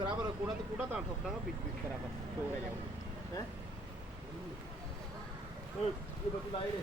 बराबर कूड़ा तो ठोक डांगा बीच बीच बराबर तो रह जाऊंगा हैं ये बतू लाई रे